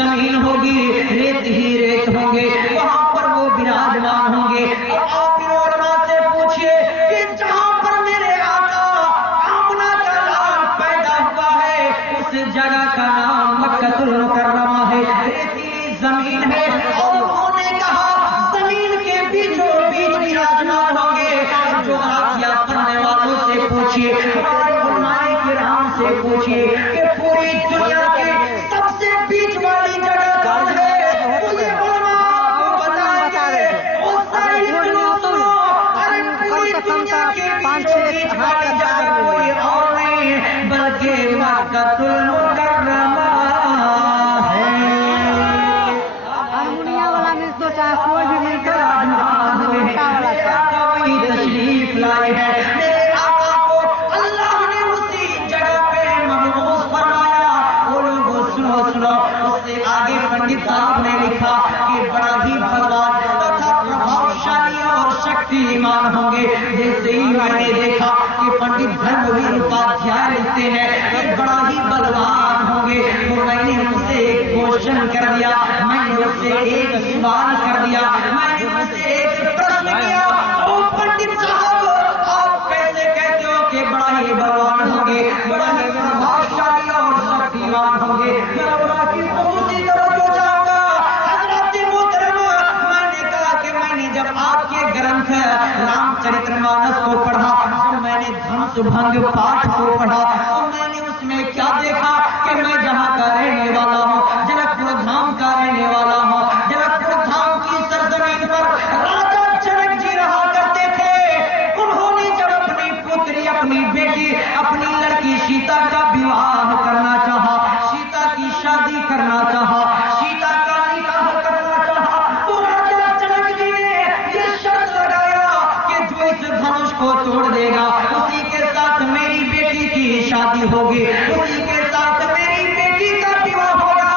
जमीन होगी, रेत ही रेत होंगे, वहां पर वो विराजमान होंगे। अब आप उलमा से पूछिए कि जहां पर मेरे आका आमना का लाल पैदा हुआ है उस जगह का नाम मक्कतुल मुकर्रमा है, रेतीली जमीन है, और उन्होंने कहा जमीन के बीचों बीच विराजमान होंगे। जो आज्ञा करने वालों से पूछिए, उलमाए किराम से पूछिए कि पूरी दुनिया के सबसे बीच वाली जगह कौन है, मुझे उलमा बताएंगे। उस सारी सुनो, अरे पूरी दुनिया के बीचों बीच वाली जगह कोई और नहीं बल्कि मक्कतुल मुकर्रमा है। दुनिया वाला ने सोचा कोई भी मिलकर तशरीफ लाए हैं, मेरे आका को अल्लाह ने उसी जगह पे मबूस फरमाया। वो लोग सुनो, उससे आगे पंडित साहब ने लिखा कि बड़ा ही बलवान तथा प्रभावशाली और शक्तिमान होंगे। जैसे ही मैंने देखा कि पंडित धर्मवीर उपाध्याय लिखते हैं कि बड़ा ही बलवान होंगे, तो मैंने उनसे एक क्वेश्चन कर दिया, मैंने उससे एक सवाल कर दिया, मैंने उससे एक प्रश्न किया, पंडित साहब आप कैसे कहते हो कि बड़ा ही बलवान होंगे, बड़ा ही प्रभावशाली और शक्तिमान होंगे? मैंने जब आपके ग्रंथ रामचरितमानस को पढ़ा, जब मैंने धनुष भंग पाठ को पढ़ा, तो मैंने उसमें क्या देखा कि मैं जहाँ का रहने वाला हूँ, जनकपुर धाम का रहने वाला हूँ, जनकपुर धाम की सरजमीन पर राजा जनक जी रहा करते थे। उन्होंने जब अपनी पुत्री, अपनी बेटी, अपनी लड़की सीता का विवाह करना चाहा, सीता की शादी करना चाहा, सीता का निकाह करना चाहा, तो राजा जनक जी ने ये शर्त लगाया कि जो इस धनुष को तोड़ देगा उसी के साथ मेरी बेटी की शादी होगी, उसी के साथ मेरी बेटी का विवाह होगा,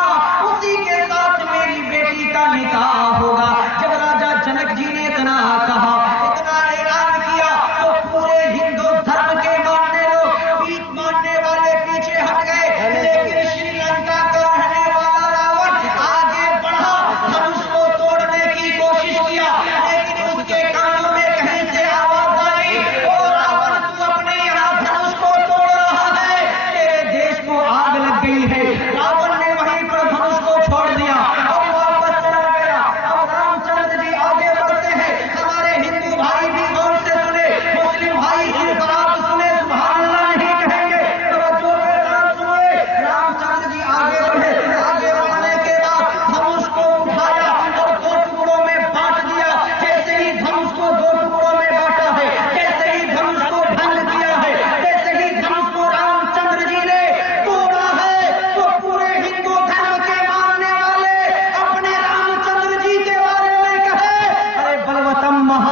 उसी के साथ मेरी बेटी का निकाह होगा। जब राजा जनक जी ने इतना कहा, इतना ऐलान किया, तो पूरे हिंदू धर्म के मानने वाले पीछे हट गए। लेकिन श्रीलंका का रहने वाला रावण आगे बढ़ा, धनुष को तोड़ने की कोशिश किया, लेकिन उसके कानों में कहीं से आवाज आई, ओ रावण तू अपने यहाँ धनुष को तोड़ रहा है, तेरे देश को आग लग गई है। रावण ने वहीं पर धनुष को छोड़ दिया और वापस चला गया। अब रामचंद्र जी आगे बढ़ते हैं, हमारे हिंदू भाई भी गौर से सुने, मुस्लिम भाई की बात सुने, सुभान अल्लाह नहीं कहेंगे, तवज्जो के साथ सुने। रामचंद्र जी आगे बढ़े, आगे बढ़ने के बाद धनुष को उठाया और दो टुकड़ों में बांट दिया। जैसे ही धनुष को दो टुकड़ों में बांटा है, जैसे ही धनुष को भंग किया है, जैसे ही धनुष को रामचंद्र जी ने तोड़ा है, तो पूरे हिंदू धर्म के मानने वाले अपने रामचंद्र जी के बारे में कहे, अरे बलवतम महा,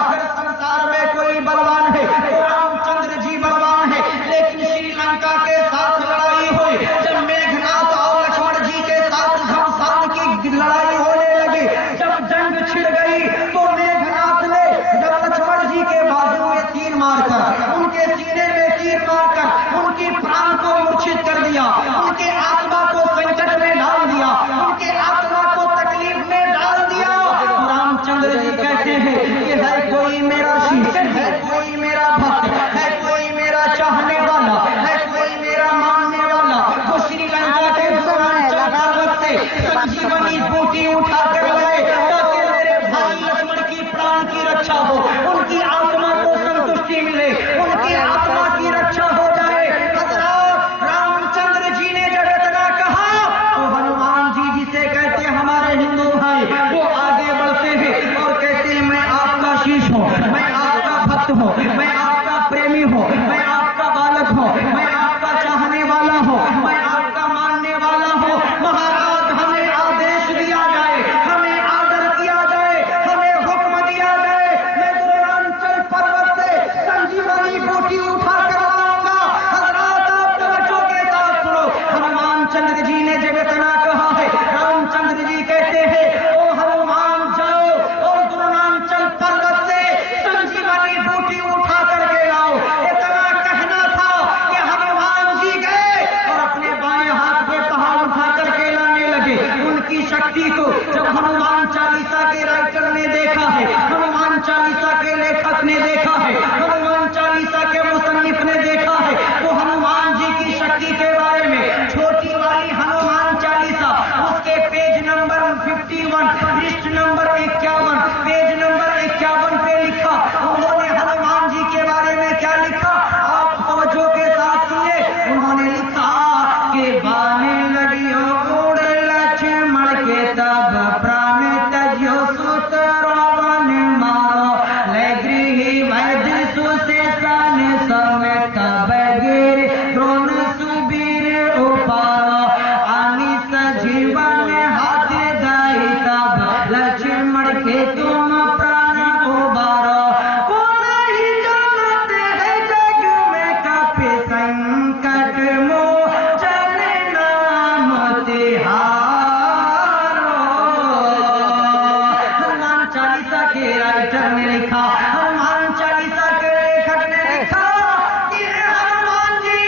अगर संसार में कोई बलवान है तो रामचंद्र जी बलवान है। लेकिन श्रीलंका के साथ लड़ाई हुई, जब मेघनाथ और लक्ष्मण जी के साथ घमसान की लड़ाई होने लगी, जब जंग छिड़ गई, तो मेघनाथ ने जब लक्ष्मण जी के बाजू में तीर मारकर, उनके सीने में तीर मारकर उनकी प्राण को मूर्छित कर दिया, उनके आत्मा को संकट में डाल दिया, उनके आत्मा को तकलीफ में डाल दिया। रामचंद्र जी कहते हैं कि है कोई मेरा शिष्य, है कोई मेरा भक्त, है कोई मेरा चाहने वाला, है कोई मेरा मानने वाला, जो श्रीलंका के पूर्वांचल पर्वत से संजीवनी बूटी उठा कर लाए ताकि मेरे भाई लक्ष्मण की प्राण की रक्षा हो, उनकी आत्मा को संतुष्टि मिले, उनकी आत्मा की रक्षा हो जाए। रामचंद्र जी ने जब इतना कहा, तो हनुमान जी जिसे कहते हैं हमारे हिंदू भाई, वो आगे बढ़ते हैं और कहते हैं मैं आपका शिष्य हूँ, मैं आपका भक्त हूँ, मैं आपका प्रेमी हूँ, मैं आपका बालक हूँ, मैं आपका चाहने वाला हूँ, मैं आपका मानने वाला हूँ। महाराज हमें आदेश दिया जाए, हमें आदर किया जाए, हमें हुक्म दिया जाए, मैं पूर्वांचल पर्वत से संजीवनी बूटी उठा कर लाऊंगा। हजरात आप तवज्जो के साथ सुनो, हनुमान चंद्र जी ने जब इतना कहा है, रामचंद्र जी कहते हैं ओ हनुमान जाओ और पूर्वांचल पर्वत से संजीवनी बूटी उठा करके लाओ। इतना कहना था कि हनुमान जी गए और अपने बाएं हाथ पे पहाड़ उठा करके लाने लगे। शक्ति को जब हनुमान चालीसा के राइटर ने देखा है, हनुमान चालीसा के लेखक ने देखा है, हनुमान चालीसा के मुसन्निफ ने देखा है, तो हनुमान जी की शक्ति के बारे में छोटी वाली हनुमान चालीसा उसके पेज नंबर 51 पृष्ठ नंबर 51 पेज नंबर 51 पे लिखा। उन्होंने हनुमान जी के बारे में क्या लिखा, आप तवज्जो के साथ सुनिए। उन्होंने लिखा कि बाने लगियो उड़े लक्ष्मण के तब प्राण तजियो सुत रावण मारो ले गृह वैद्य सुशेषन समेत बगैर द्रोण सुबीर उपारो आनी सजीवन हाथ दाई तब लक्ष्मण के तुम प्राण उबारो। को नहीं जानते है जग में कापे संकट मोचन नाम तिहारो। हनुमान चालीसा के राइटर ने लिखा, हनुमान चालीसा के लेखक ने लिखा कि हनुमान जी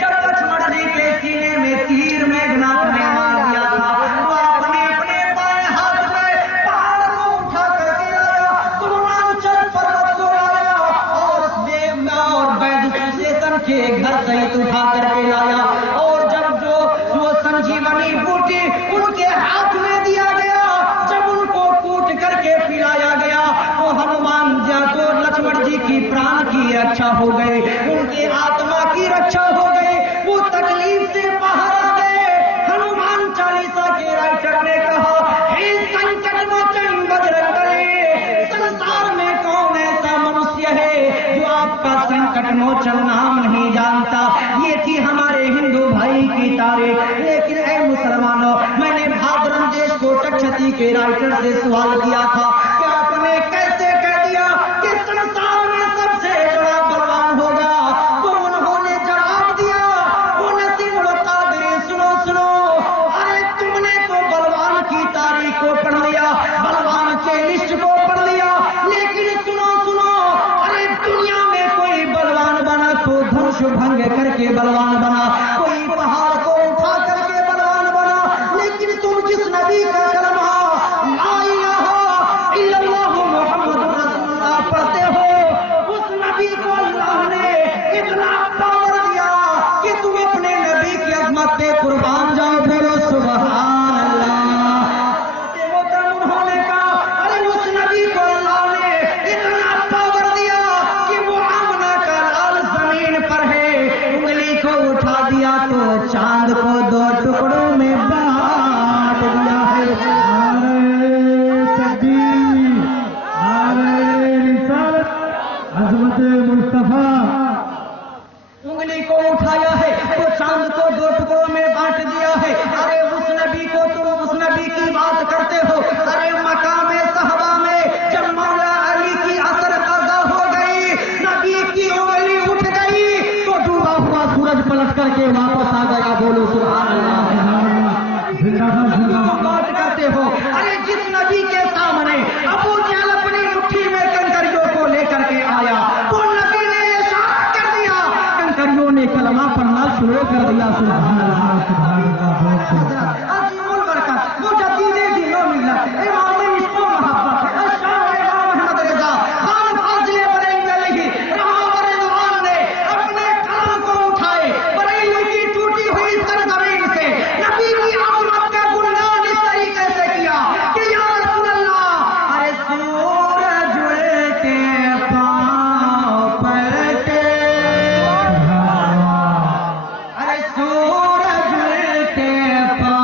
जब लक्ष्मण जी के सीने में तीर मेघनाथ ने मार दिया था, तो अपने अपने बाएं हाथ में पहाड़ को उठा करके लाया, पूर्वांचल पर्वत को लाया और देवता और वैद्य सुशेषन के घर सहित उठा करके लाया। और जब जो वो संजीवनी बूटी उनके हाथ में दिया गया, जब उनको कूट करके पिलाया गया, तो हनुमान जी तो लक्ष्मण जी की प्राण की रक्षा हो गई, उनकी आत्मा की रक्षा हो गई, वो तकलीफ से बाहर आ गए। हनुमान चालीसा के राइटर ने कहा, हे संकट मोचन बजरंगबली, संसार में कौन ऐसा मनुष्य है जो आपका संकट मोचन नाम नहीं जानता। ये थी हमारे हिंदू भाई की तारीख। लेकिन ऐ मुसलमानों, मैंने भाद्रंदेश कोटक क्षति के राइटर से सवाल किया था कि आपने कैसे कह दिया कि संसार में सबसे बड़ा बलवान होगा, तो उन्होंने जवाब दिया, वो नसीब कादरी सुनो सुनो, अरे तुमने तो बलवान की तारीख को पढ़ लिया, बलवान के लिस्ट को पढ़ लिया, लेकिन सुनो सुनो, अरे दुनिया में कोई बलवान बना तो धनुष भंग करके बलवान बना, कोई पहाड़ को उठा करके बलवान बना, लेकिन तुम जिस नबी का कलमा ला इलाहा इल्लल्लाह मुहम्मदुर रसूलुल्लाह पढ़ते हो, उस नबी को अल्लाह ने इतना पावर दिया कि तुम अपने नबी की अजमत पे कुर्बान जाओ। बोलो सुभान अल्लाह। उन्होंने कहा, अरे उस नबी को अल्लाह ने इतना पावर दिया कि वो आमना का लाल जमीन पर है, उंगली को उठा दिया तो चांद को दो टुकड़ों में बांट दिया है। अजमत मुस्तफा उंगली को उठाया है तो चांद को दो टुकड़ों में बांट दिया है। अरे उस नबी को तुम उस नबी की बात करते हो। अरे मकाम सहबा में जब मौला अली की असर काज़ा हो गई, नबी की उंगली उठ गई तो डूबा हुआ सूरज पलट करके वापस आ गया। बोलो सुभान अल्लाह। बात करते हो, अरे जिस नबी के सामने अबू जहल अपनी मुट्ठी में कंकरियों को लेकर के आया, तो नबी ने इशारा कर दिया, कंकरियों ने कलमा पढ़ना शुरू कर दिया। सुभान अल्लाह सुभान अल्लाह। अजीमुल बरकत मुजद्दिदे दिनो मिल्लत इमाम इश्क़ो मोहब्बत अशराफ इमाम अहमद रज़ा खान फाज़िले बरेलवी रहमत रिज़वान ने अपने कलम को उठाए, बरेली की टूटी हुई सरजमीन से नबी की आमद का गुणगान इस तरीके से किया कि या रसूल अल्लाह, अरे सूरज के पाँव पलटे, अरे सूरज के पाँव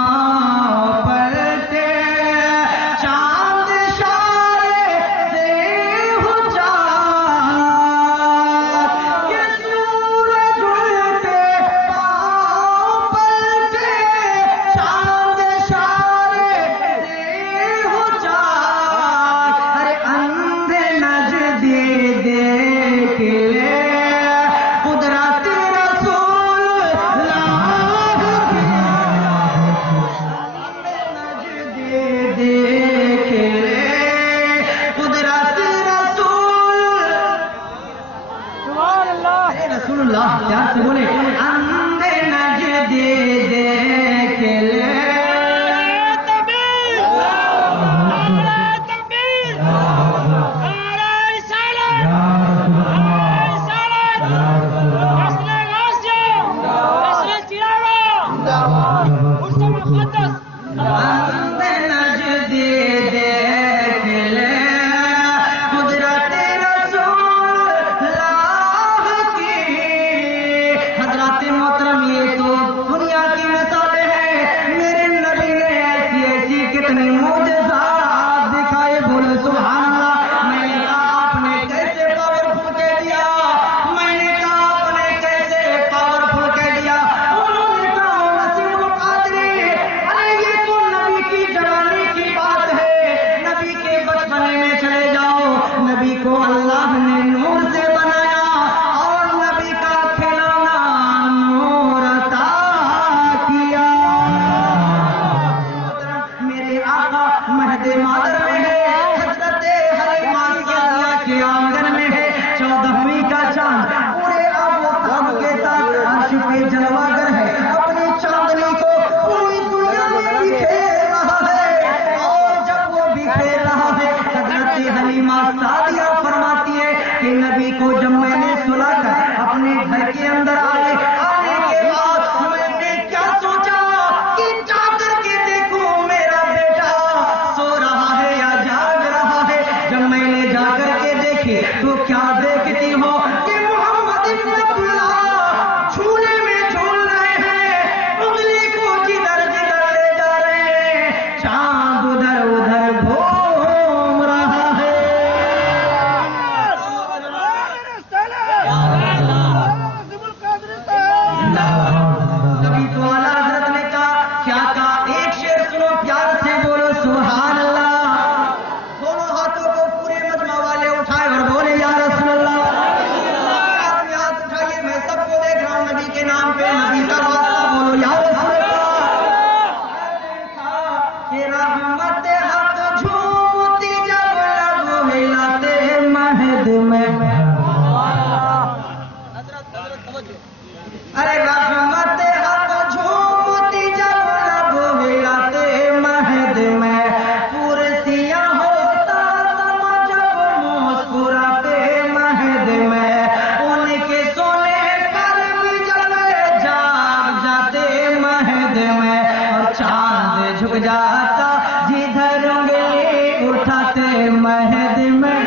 झुक जाता जिधर उंगली उठाते महद में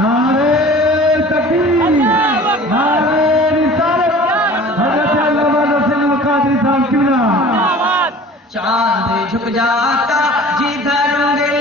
नारे तकबीर, नारे रिसालत, हज़रत अल्लामा नसीरुल कादरी साहब क्यों ना। चांद झुक जाता जिधर उंगली